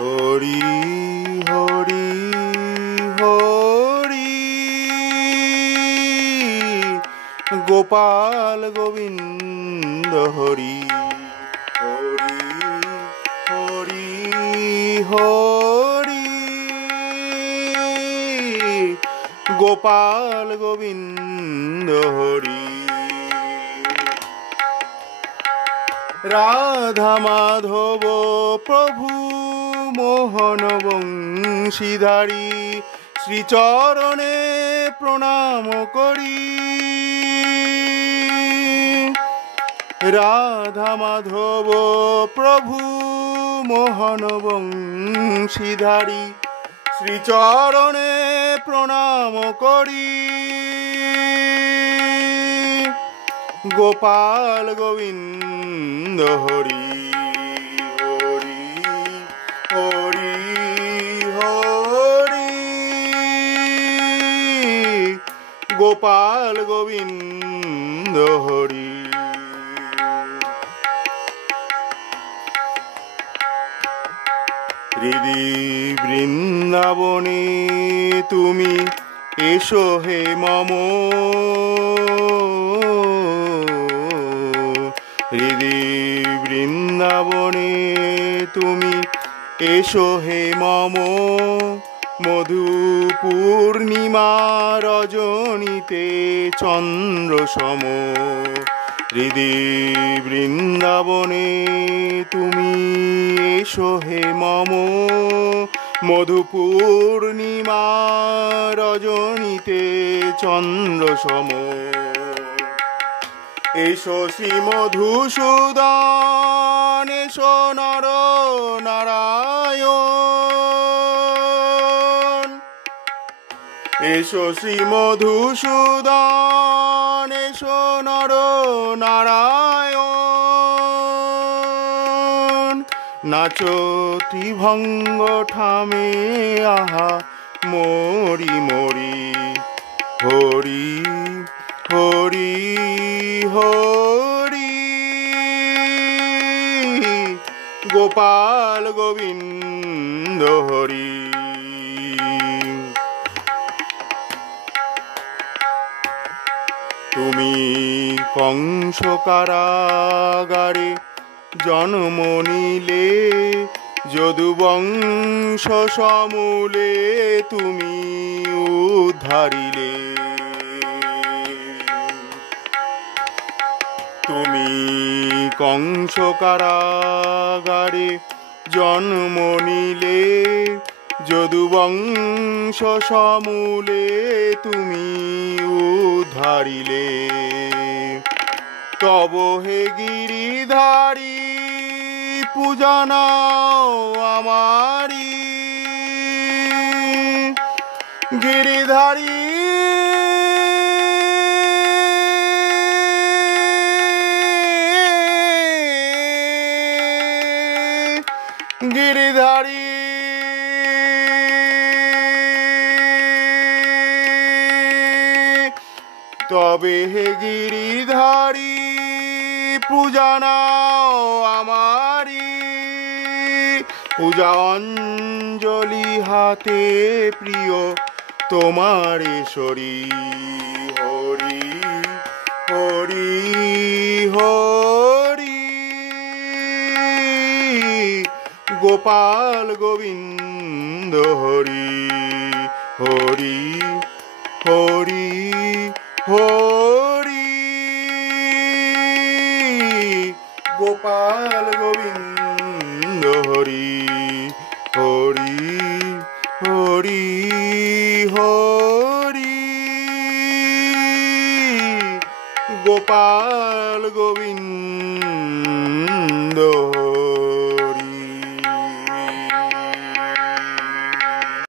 হরি হরি হরি গোপাল গোবিন্দ হরি হরি হরি হরি গোপাল গোবিন্দ হরি রাধা মাধব প্রভু মোহন বংশীধারী শ্রীচরণে প্রণাম করি রাধা মাধব প্রভু মোহন বংশীধারী শ্রীচরণে প্রণাম করি গোপাল গোবিন্দ হরি হরি হরি হরি গোপাল গোবিন্দ হরি হৃদি বৃন্দাবনে তুমি এসো হে মম হৃদি বৃন্দাবনে তুমি এসো হে মম মধু পূর্ণিমা রজনীতে চন্দ্র সম হৃদি বৃন্দাবনে তুমি এসো হে মম মধু পূর্ণিমা রজনীতে চন্দ্র সম এসো শ্রী মধুসূদন এসো নর নারায়ণ এসো শ্রী মধুসূদন এসো নর নারায়ণ নাচো ত্রিভঙ্গ ঠামে আহা মরি মরি হরি হরি হরি গোপাল গোবিন্দ হরি তুমি কংস কারাগারে জন্ম নিলে যদুবংশ সমূলে তুমি উদ্ধারিলে তুমি কংস কারাগারে জন্ম নিলে যদুবংশ সমূলে তুমি উদ্ধারিলে তব হে গিরিধারী পূজা নাও আমারি গিরিধারী গিরিধারী তবে হে গিরিধারী পূজা নাও আমারি পূজা অঞ্জলি হাতে প্রিয় তোমার ঈশ্বরী হরি হরি হরি গোপাল গোবিন্দ হরি হরি হরি হরি গোপাল গোবিন্দ হরি হরি হরি হরি গোপাল গোবিন্দ